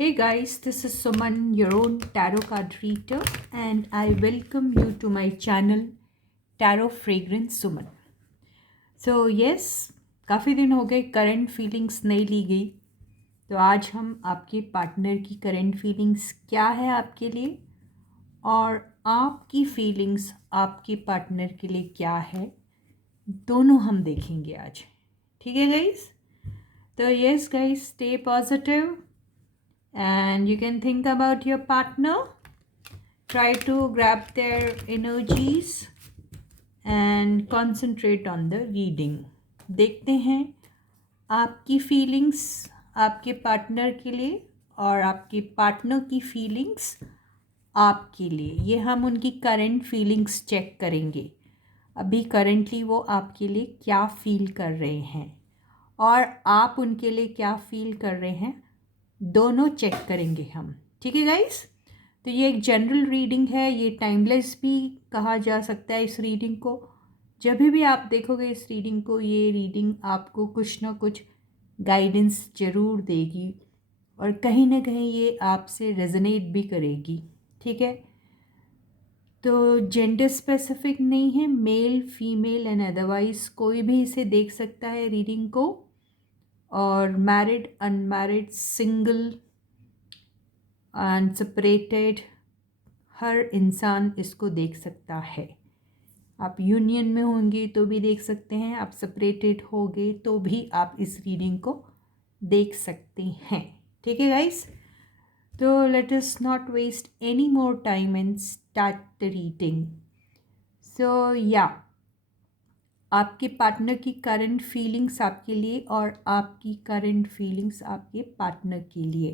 Hey guys, this is Suman, your own tarot card reader, and I welcome you to my channel Tarot Fragrance Suman. Yes, काफ़ी दिन हो गए current feelings नहीं ली गई, तो आज हम आपके पार्टनर की करंट फीलिंग्स क्या है आपके लिए और आपकी फीलिंग्स आपके पार्टनर के लिए क्या है, दोनों हम देखेंगे आज. ठीक है गाइस? तो yes guys, stay positive and you can think about your partner. Try to grab their energies and concentrate on the reading. देखते हैं आपकी फीलिंग्स आपके पार्टनर के लिए और आपके पार्टनर की फीलिंग्स आपके लिए. ये हम उनकी करंट फीलिंग्स चेक करेंगे. अभी करंटली वो आपके लिए क्या फील कर रहे हैं और आप उनके लिए क्या फील कर रहे हैं, दोनों चेक करेंगे हम. ठीक है गाइस? तो ये एक जनरल रीडिंग है, ये टाइमलेस भी कहा जा सकता है इस रीडिंग को. जब भी आप देखोगे इस रीडिंग को, ये रीडिंग आपको कुछ ना कुछ गाइडेंस ज़रूर देगी और कहीं ना कहीं ये आपसे रेजोनेट भी करेगी. ठीक है? तो जेंडर स्पेसिफिक नहीं है, मेल फीमेल एंड अदरवाइज कोई भी इसे देख सकता है रीडिंग को, और married unmarried single and separated हर इंसान इसको देख सकता है. आप यूनियन में होंगे तो भी देख सकते हैं, आप सेपरेटेड होंगे तो भी आप इस रीडिंग को देख सकते हैं. ठीक है गाइस? तो let us not waste any more time and start the reading. आपके पार्टनर की करंट फीलिंग्स आपके लिए और आपकी करंट फीलिंग्स आपके पार्टनर के लिए.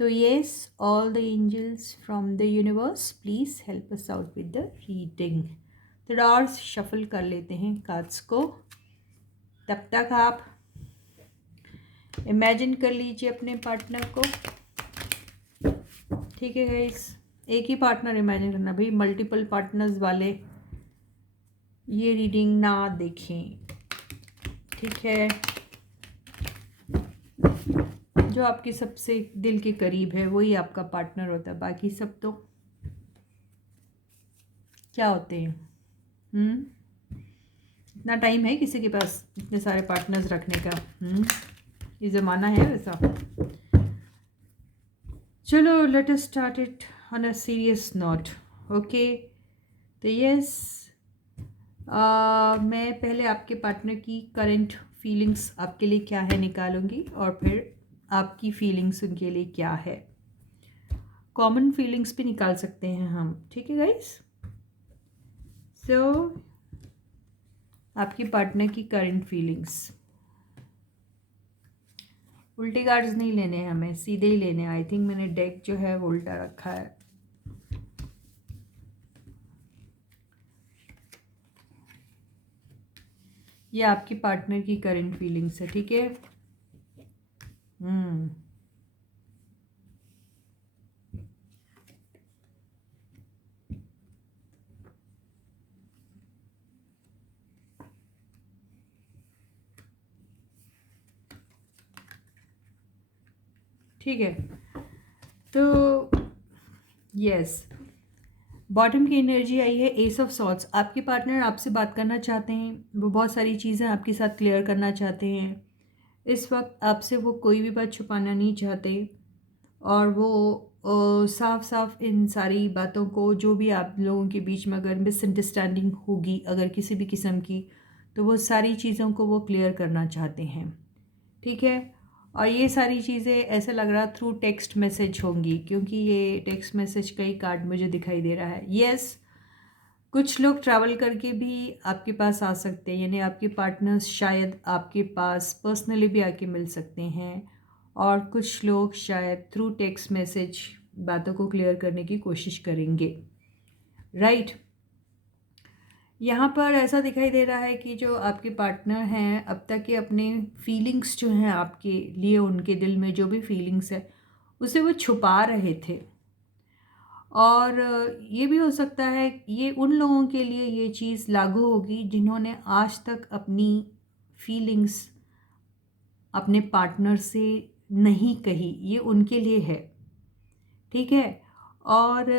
So yes, all the angels from the universe, please help us out with the reading. थोड़ा और शफल कर लेते हैं कार्ड्स को. तब तक आप इमेजिन कर लीजिए अपने पार्टनर को. ठीक है गाइस? एक ही पार्टनर इमेजिन करना भाई, मल्टीपल पार्टनर्स वाले ये रीडिंग ना देखें. ठीक है? जो आपके सबसे दिल के करीब है वही आपका पार्टनर होता है, बाकी सब तो क्या होते हैं. इतना टाइम है किसी के पास इतने सारे पार्टनर्स रखने का? ये ज़माना है वैसा. चलो let us start it on a serious note. Okay? तो यस, मैं पहले आपके पार्टनर की करंट फीलिंग्स आपके लिए क्या है निकालूंगी और फिर आपकी फीलिंग्स उनके लिए क्या है. कॉमन फीलिंग्स भी निकाल सकते हैं हम. ठीक है गाइस? आपके पार्टनर की करंट फीलिंग्स. उल्टे कार्ड्स नहीं लेने हैं हमें, सीधे ही लेने हैं. आई थिंक मैंने डेक जो है वो उल्टा रखा है. ये आपके पार्टनर की करंट फीलिंग्स है. ठीक है? ठीक है. तो यस, बॉटम की एनर्जी आई है एस ऑफ सॉर्ट्स. आपके पार्टनर आपसे बात करना चाहते हैं, वो बहुत सारी चीज़ें आपके साथ क्लियर करना चाहते हैं. इस वक्त आपसे वो कोई भी बात छुपाना नहीं चाहते और वो साफ साफ इन सारी बातों को, जो भी आप लोगों के बीच में अगर मिसअंडरस्टैंडिंग होगी अगर किसी भी किस्म की, तो वो सारी चीज़ों को वो क्लियर करना चाहते हैं. ठीक है? और ये सारी चीज़ें ऐसा लग रहा थ्रू टेक्स्ट मैसेज होंगी, क्योंकि ये टेक्स्ट मैसेज का ही कार्ड मुझे दिखाई दे रहा है. यस, कुछ लोग ट्रैवल करके भी आपके पास आ सकते हैं, यानी आपके पार्टनर्स शायद आपके पास पर्सनली भी आके मिल सकते हैं, और कुछ लोग शायद थ्रू टेक्स्ट मैसेज बातों को क्लियर करने की कोशिश करेंगे. राइट? यहाँ पर ऐसा दिखाई दे रहा है कि जो आपके पार्टनर हैं अब तक के अपने फीलिंग्स जो हैं आपके लिए, उनके दिल में जो भी फीलिंग्स है उसे वो छुपा रहे थे. और ये भी हो सकता है ये उन लोगों के लिए ये चीज़ लागू होगी जिन्होंने आज तक अपनी फीलिंग्स अपने पार्टनर से नहीं कही, ये उनके लिए है। ठीक है। और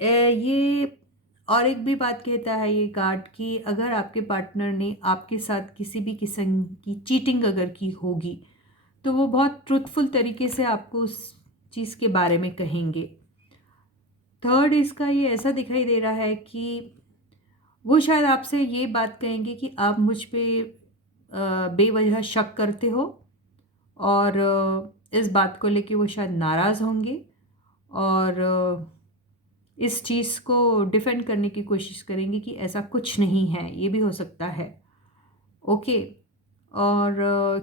ये और एक भी बात कहता है ये कार्ड कि अगर आपके पार्टनर ने आपके साथ किसी भी किस्म की चीटिंग अगर की होगी तो वो बहुत ट्रुथफुल तरीके से आपको उस चीज़ के बारे में कहेंगे। थर्ड, इसका ये ऐसा दिखाई दे रहा है कि वो शायद आपसे ये बात कहेंगे कि आप मुझ पे बेवजह शक करते हो, और इस बात को लेके वो शायद नाराज़ होंगे और इस चीज़ को डिफेंड करने की कोशिश करेंगे कि ऐसा कुछ नहीं है। ये भी हो सकता है। ओके। और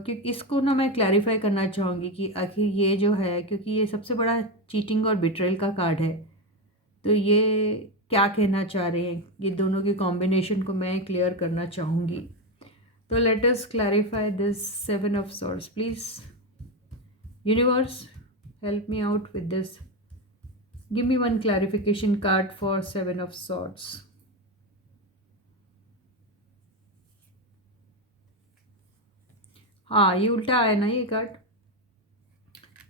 क्योंकि इसको ना मैं क्लैरिफाई करना चाहूँगी कि आखिर ये जो है, क्योंकि ये सबसे बड़ा चीटिंग और बिट्रेयल का कार्ड है, तो ये क्या कहना चाह रहे हैं, ये दोनों के कॉम्बिनेशन को मैं क्लियर करना चाहूँगी। तो let us clarify this 7 of swords please. Universe, help me out with this. Give me one clarification card for 7 of swords. हाँ, ये उल्टा आया ना ये कार्ड।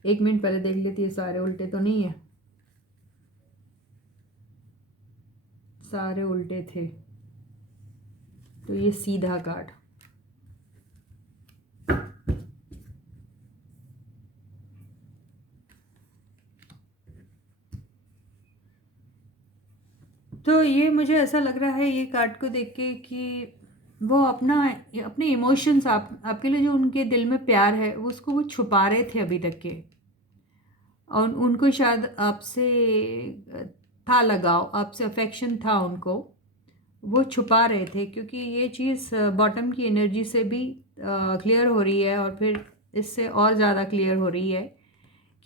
एक मिनट पहले देख लेती है, सारे उल्टे तो नहीं है, सारे उल्टे थे। तो ये सीधा कार्ड। तो ये मुझे ऐसा लग रहा है ये कार्ड को देख के कि वो अपने इमोशंस आपके लिए जो उनके दिल में प्यार है उसको वो छुपा रहे थे अभी तक के, और उनको शायद आपसे था लगाव, आपसे अफेक्शन था उनको, वो छुपा रहे थे। क्योंकि ये चीज़ बॉटम की एनर्जी से भी क्लियर हो रही है, और फिर इससे और ज़्यादा क्लियर हो रही है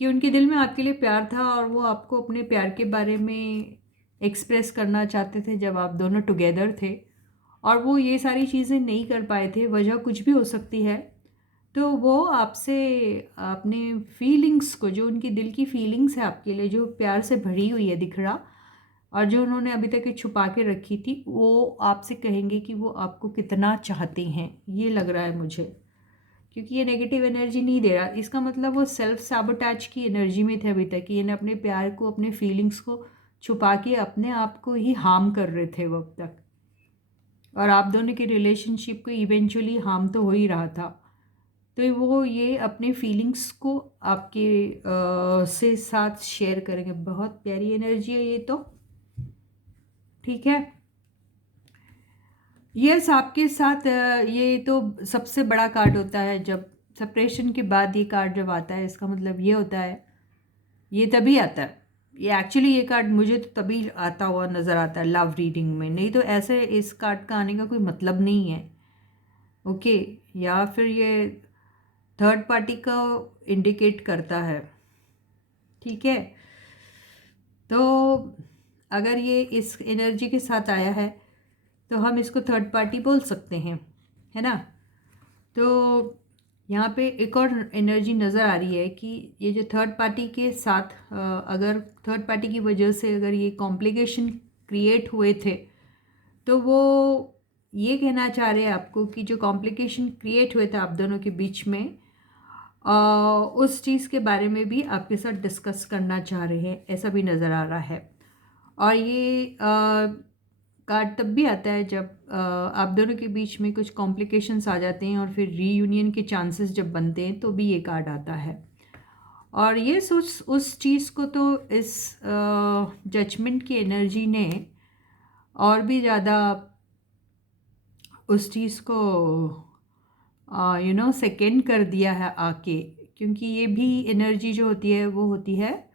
कि उनके दिल में आपके लिए प्यार था और वो आपको अपने प्यार के बारे में एक्सप्रेस करना चाहते थे जब आप दोनों टुगेदर थे, और वो ये सारी चीज़ें नहीं कर पाए थे। वजह कुछ भी हो सकती है। तो वो आपसे अपने फीलिंग्स को, जो उनकी दिल की फीलिंग्स है आपके लिए, जो प्यार से भरी हुई है दिखरा, और जो उन्होंने अभी तक ये छुपा के रखी थी, वो आपसे कहेंगे कि वो आपको कितना चाहते हैं। ये लग रहा है मुझे, क्योंकि ये नेगेटिव एनर्जी नहीं दे रहा। इसका मतलब वो सेल्फ सैबोटैज की एनर्जी में थे अभी तक, ये अपने प्यार को, अपने फीलिंग्स को छुपा के अपने आप को ही हार्म कर रहे थे वो अब तक, और आप दोनों के रिलेशनशिप को इवेंचुअली हार्म तो हो ही रहा था। तो वो ये अपने फीलिंग्स को आपके से साथ शेयर करेंगे। बहुत प्यारी एनर्जी है ये तो। ठीक है। यस, आपके साथ ये तो सबसे बड़ा कार्ड होता है जब सेपरेशन के बाद ये कार्ड जब आता है, इसका मतलब ये होता है, ये तभी आता है। ये एक्चुअली ये कार्ड मुझे तो तभी आता हुआ नज़र आता है लव रीडिंग में, नहीं तो ऐसे इस कार्ड का आने का कोई मतलब नहीं है। ओके। या फिर ये थर्ड पार्टी का इंडिकेट करता है। ठीक है। तो अगर ये इस एनर्जी के साथ आया है तो हम इसको थर्ड पार्टी बोल सकते हैं, है ना। तो यहाँ पे एक और एनर्जी नज़र आ रही है कि ये जो थर्ड पार्टी के साथ अगर थर्ड पार्टी की वजह से अगर ये कॉम्प्लिकेशन क्रिएट हुए थे, तो वो ये कहना चाह रहे हैं आपको कि जो कॉम्प्लिकेशन क्रिएट हुए थे आप दोनों के बीच में, उस चीज़ के बारे में भी आपके साथ डिस्कस करना चाह रहे हैं, ऐसा भी नज़र आ रहा है। और ये कार्ड तब भी आता है जब आप दोनों के बीच में कुछ कॉम्प्लिकेशंस आ जाते हैं और फिर रीयूनियन के चांसेस जब बनते हैं, तो भी ये कार्ड आता है। और ये सोच उस चीज़ को तो इस जजमेंट की एनर्जी ने और भी ज़्यादा उस चीज़ को सेकेंड कर दिया है आके, क्योंकि ये भी एनर्जी जो होती है वो होती है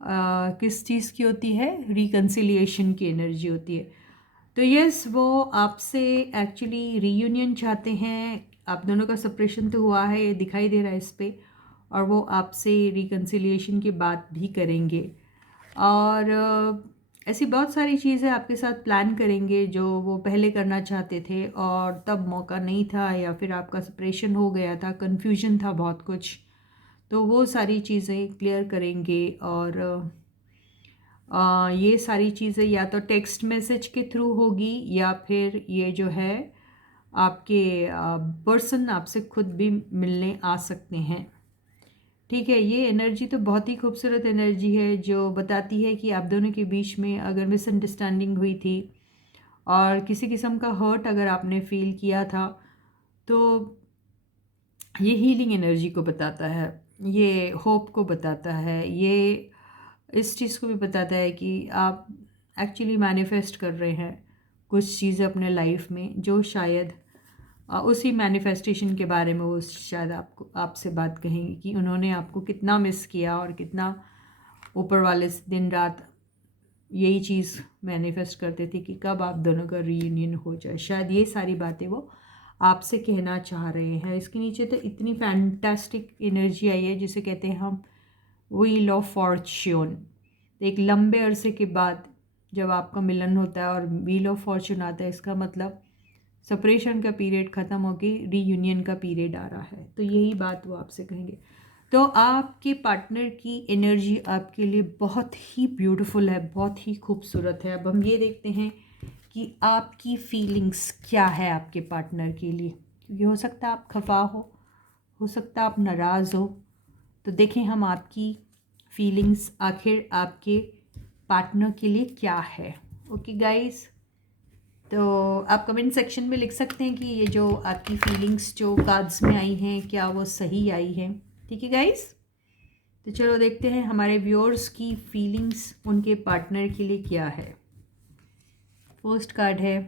किस चीज़ की होती है, रिकन्सिलिएशन की एनर्जी होती है। तो यस, वो आपसे एक्चुअली रीयूनियन चाहते हैं। आप दोनों का सेपरेशन तो हुआ है, ये दिखाई दे रहा है इस पे, और वो आपसे रिकन्सिलिएशन की बात भी करेंगे। और ऐसी बहुत सारी चीज़ें आपके साथ प्लान करेंगे जो वो पहले करना चाहते थे और तब मौका नहीं था, या फिर आपका सेपरेशन हो गया था, कन्फ्यूजन था बहुत कुछ, तो वो सारी चीज़ें क्लियर करेंगे। और ये सारी चीज़ें या तो टेक्स्ट मैसेज के थ्रू होगी, या फिर ये जो है आपके पर्सन आपसे खुद भी मिलने आ सकते हैं। ठीक है, ये एनर्जी तो बहुत ही खूबसूरत एनर्जी है जो बताती है कि आप दोनों के बीच में अगर मिसअंडरस्टैंडिंग हुई थी और किसी किस्म का हर्ट अगर आपने फील किया था, तो ये हीलिंग एनर्जी को बताता है, ये होप को बताता है, ये इस चीज़ को भी बताता है कि आप एक्चुअली मैनिफेस्ट कर रहे हैं कुछ चीज़ें अपने लाइफ में जो शायद उसी मैनिफेस्टेशन के बारे में वो शायद आपको आपसे बात कहेंगी कि उन्होंने आपको कितना मिस किया और कितना ऊपर वाले से दिन रात यही चीज़ मैनिफेस्ट करते थे कि कब आप दोनों का रीयूनियन हो जाए। शायद ये सारी बातें वो आपसे कहना चाह रहे हैं। इसके नीचे तो इतनी फैंटास्टिक एनर्जी आई है जिसे कहते हैं हम व्हील ऑफ फॉर्च्यून। एक लंबे अरसे के बाद जब आपका मिलन होता है और व्हील ऑफ फॉर्च्यून आता है, इसका मतलब सेपरेशन का पीरियड ख़त्म होकर रीयूनियन का पीरियड आ रहा है। तो यही बात वो आपसे कहेंगे। तो आपके पार्टनर की एनर्जी आपके लिए बहुत ही ब्यूटीफुल है, बहुत ही खूबसूरत है। अब हम ये देखते हैं कि आपकी फीलिंग्स क्या है आपके पार्टनर के लिए, क्योंकि हो सकता है आप खफा हो सकता है आप नाराज़ हो। तो देखें हम आपकी फीलिंग्स आखिर आपके पार्टनर के लिए क्या है। ओके गाइस, तो आप कमेंट सेक्शन में लिख सकते हैं कि ये जो आपकी फीलिंग्स जो कार्ड्स में आई हैं क्या वो सही आई हैं। ठीक है गाइस, तो चलो देखते हैं हमारे व्यूअर्स की फीलिंग्स उनके पार्टनर के लिए क्या है। फर्स्ट कार्ड है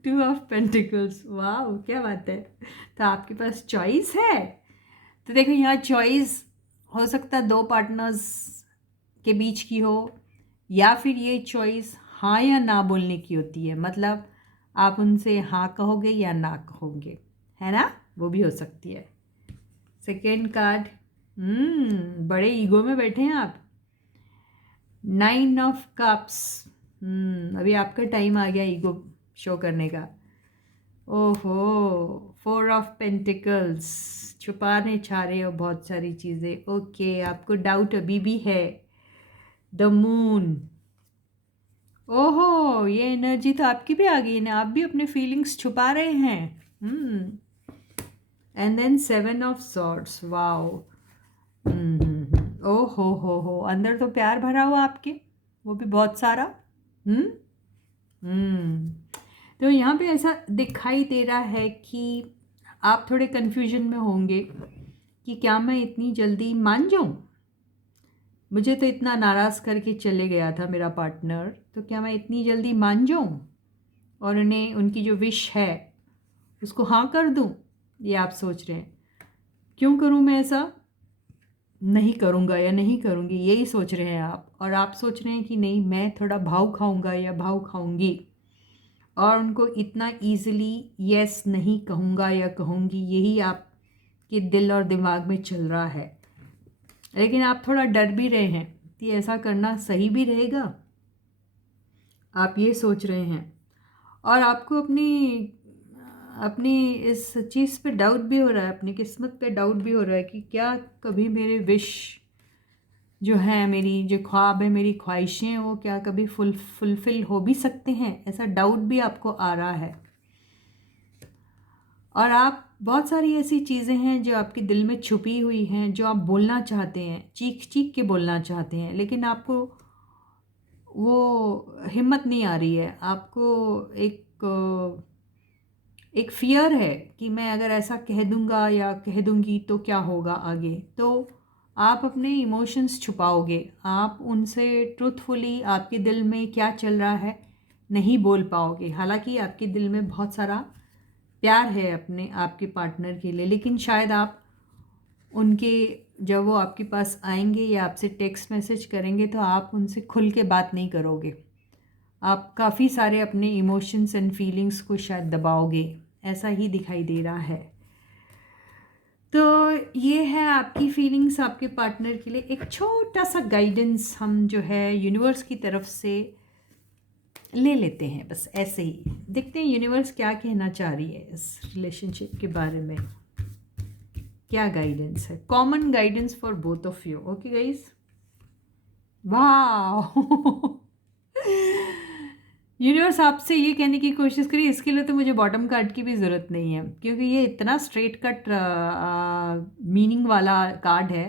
2 ऑफ पेंटिकल्स। वाह, क्या बात है। तो आपके पास चॉइस है। तो देखो यहाँ चॉइस हो सकता है 2 पार्टनर्स के बीच की हो, या फिर ये चॉइस हाँ या ना बोलने की होती है। मतलब आप उनसे हाँ कहोगे या ना कहोगे, है ना, वो भी हो सकती है। सेकेंड कार्ड, बड़े ईगो में बैठे हैं आप। 9 ऑफ कप्स। अभी आपका टाइम आ गया ईगो शो करने का। ओहो, 4 ऑफ पेंटिकल्स। छुपाने चाह रहे हो बहुत सारी चीज़ें। ओके, आपको डाउट अभी भी है। The moon. ओहो, ये एनर्जी तो आपकी भी आ गई ना, आप भी अपने फीलिंग्स छुपा रहे हैं। And then 7 of swords. Wow. हो, अंदर तो प्यार भरा हुआ आपके, वो भी बहुत सारा। हम्म हम्म तो यहाँ पे ऐसा दिखाई दे रहा है कि आप थोड़े कन्फ्यूजन में होंगे कि क्या मैं इतनी जल्दी मान जाऊँ। मुझे तो इतना नाराज़ करके चले गया था मेरा पार्टनर, तो क्या मैं इतनी जल्दी मान जाऊँ और उन्हें उनकी जो विश है उसको हाँ कर दूँ। ये आप सोच रहे हैं। क्यों करूँ मैं ऐसा, नहीं करूँगा या नहीं करूँगी, यही सोच रहे हैं आप। और आप सोच रहे हैं कि नहीं, मैं थोड़ा भाव खाऊँगा या भाव खाऊँगी और उनको इतना ईज़िली यस नहीं कहूँगा या कहूँगी, यही आपके दिल और दिमाग में चल रहा है। लेकिन आप थोड़ा डर भी रहे हैं कि ऐसा करना सही भी रहेगा, आप ये सोच रहे हैं। और आपको अपनी अपनी इस चीज़ पे डाउट भी हो रहा है, अपनी किस्मत पे डाउट भी हो रहा है कि क्या कभी मेरे विश जो है, मेरी जो ख्वाब है, मेरी ख्वाहिशें, वो क्या कभी फुलफ़िल हो भी सकते हैं। ऐसा डाउट भी आपको आ रहा है। और आप बहुत सारी ऐसी चीज़ें हैं जो आपके दिल में छुपी हुई हैं, जो आप बोलना चाहते हैं, चीख चीख के बोलना चाहते हैं, लेकिन आपको वो हिम्मत नहीं आ रही है। आपको एक फ़ियर है कि मैं अगर ऐसा कह दूँगा या कह दूँगी तो क्या होगा आगे। तो आप अपने इमोशंस छुपाओगे, आप उनसे ट्रूथफुली आपके दिल में क्या चल रहा है नहीं बोल पाओगे। हालांकि आपके दिल में बहुत सारा प्यार है अपने आपके पार्टनर के लिए, लेकिन शायद आप उनके जब वो आपके पास आएंगे या आपसे टेक्स्ट मैसेज करेंगे तो आप उनसे खुल के बात नहीं करोगे। आप काफ़ी सारे अपने इमोशंस एंड फीलिंग्स को शायद दबाओगे, ऐसा ही दिखाई दे रहा है। तो ये है आपकी फीलिंग्स आपके पार्टनर के लिए। एक छोटा सा गाइडेंस हम जो है यूनिवर्स की तरफ से ले लेते हैं, बस ऐसे ही देखते हैं यूनिवर्स क्या कहना चाह रही है इस रिलेशनशिप के बारे में। क्या गाइडेंस है, common guidance for both of you. Okay guys, वाह यूनिवर्स आपसे ये कहने की कोशिश करी, इसके लिए तो मुझे बॉटम कार्ड की भी ज़रूरत नहीं है, क्योंकि ये इतना स्ट्रेट कट मीनिंग वाला कार्ड है।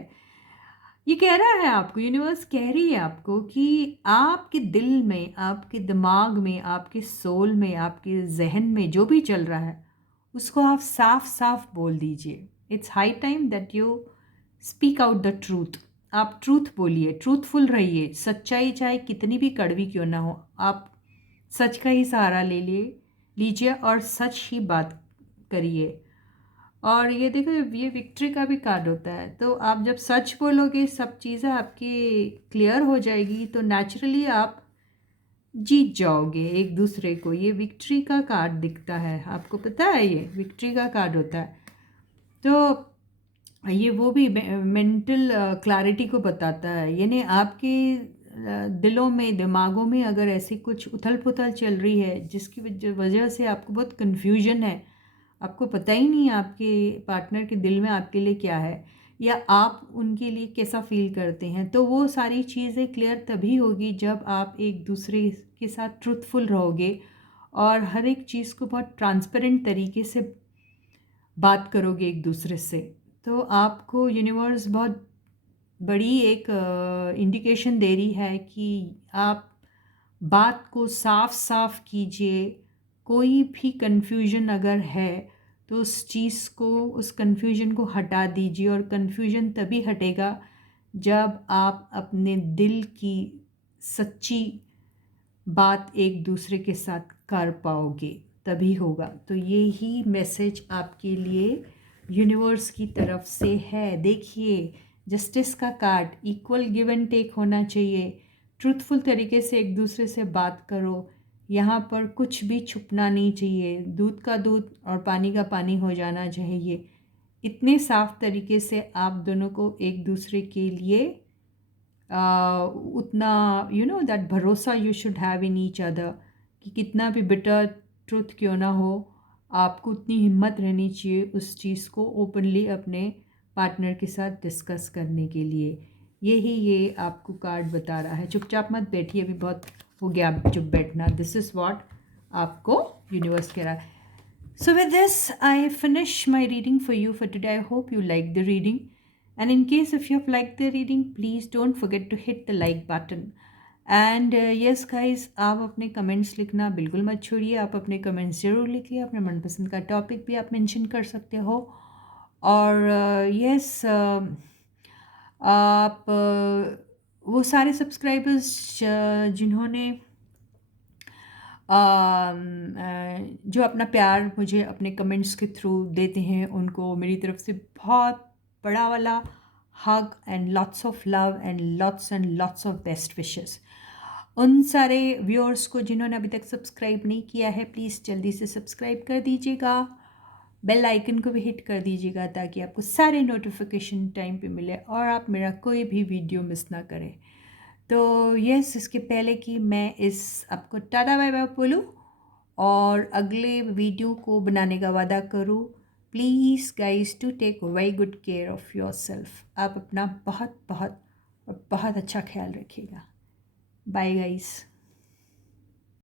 ये कह रहा है आपको, यूनिवर्स कह रही है आपको कि आपके दिल में, आपके दिमाग में, आपके सोल में, आपके जहन में जो भी चल रहा है उसको आप साफ साफ बोल दीजिए। It's high time that you speak out the truth. आप ट्रूथ बोलिए, ट्रूथफुल रहिए। सच्चाई चाहे कितनी भी कड़वी क्यों ना हो, आप सच का ही सहारा ले लीजिए और सच ही बात करिए। और ये देखो, ये विक्ट्री का भी कार्ड होता है, तो आप जब सच बोलोगे सब चीज़ें आपकी क्लियर हो जाएगी, तो नेचुरली आप जीत जाओगे एक दूसरे को। ये विक्ट्री का कार्ड दिखता है, आपको पता है ये विक्ट्री का कार्ड होता है। तो ये वो भी मेंटल क्लैरिटी को बताता है, यानी आपके दिलों में, दिमागों में अगर ऐसी कुछ उथल पुथल चल रही है जिसकी वजह से आपको बहुत कन्फ्यूजन है, आपको पता ही नहीं आपके पार्टनर के दिल में आपके लिए क्या है, या आप उनके लिए कैसा फील करते हैं, तो वो सारी चीज़ें क्लियर तभी होगी जब आप एक दूसरे के साथ ट्रूथफुल रहोगे और हर एक चीज़ को बहुत ट्रांसपेरेंट तरीके से बात करोगे एक दूसरे से। तो आपको यूनिवर्स बहुत बड़ी एक इंडिकेशन दे रही है कि आप बात को साफ साफ कीजिए। कोई भी कन्फ्यूजन अगर है तो उस चीज़ को, उस कन्फ्यूजन को हटा दीजिए, और कन्फ्यूजन तभी हटेगा जब आप अपने दिल की सच्ची बात एक दूसरे के साथ कर पाओगे, तभी होगा। तो ये ही मैसेज आपके लिए यूनिवर्स की तरफ से है। देखिए, जस्टिस का card, equal give and take होना चाहिए। ट्रूथफुल तरीके से एक दूसरे से बात करो, यहाँ पर कुछ भी छुपना नहीं चाहिए। दूध का दूध और पानी का पानी हो जाना चाहिए। इतने साफ तरीके से आप दोनों को एक दूसरे के लिए उतना दैट भरोसा you should have in each other, कि कितना भी बिटर ट्रुथ क्यों ना हो, आपको उतनी हिम्मत रहनी चाहिए उस चीज़ को ओपनली अपने पार्टनर के साथ डिस्कस करने के लिए। यही ये आपको कार्ड बता रहा है। चुपचाप मत बैठिए, अभी बहुत हो गया आप चुप बैठना। दिस इज़ वॉट आपको यूनिवर्स कह रहा है। So, with this, I finish my reading for you for today. I hope you liked the reading. And in case if you've liked the reading, please don't forget to hit the like button. And yes, guys, आप अपने comments लिखना बिल्कुल मत छोड़िए। आप अपने comments ज़रूर लिखिए। अपने मनपसंद का टॉपिक भी आप मेंशन कर सकते हो। और यस, आप वो सारे सब्सक्राइबर्स जिन्होंने जो अपना प्यार मुझे अपने कमेंट्स के थ्रू देते हैं, उनको मेरी तरफ से बहुत बड़ा वाला hug and lots of love and lots of best wishes. उन सारे व्यूअर्स को जिन्होंने अभी तक सब्सक्राइब नहीं किया है, प्लीज़ जल्दी से सब्सक्राइब कर दीजिएगा। बेल आइकन को भी हिट कर दीजिएगा ताकि आपको सारे नोटिफिकेशन टाइम पे मिले और आप मेरा कोई भी वीडियो मिस ना करें। तो यस, इसके पहले कि मैं इस आपको टाटा बाय बाय बोलूँ और अगले वीडियो को बनाने का वादा करूँ, please guys to take very good care of your self. आप अपना बहुत बहुत और बहुत अच्छा ख्याल रखिएगा। Bye guys.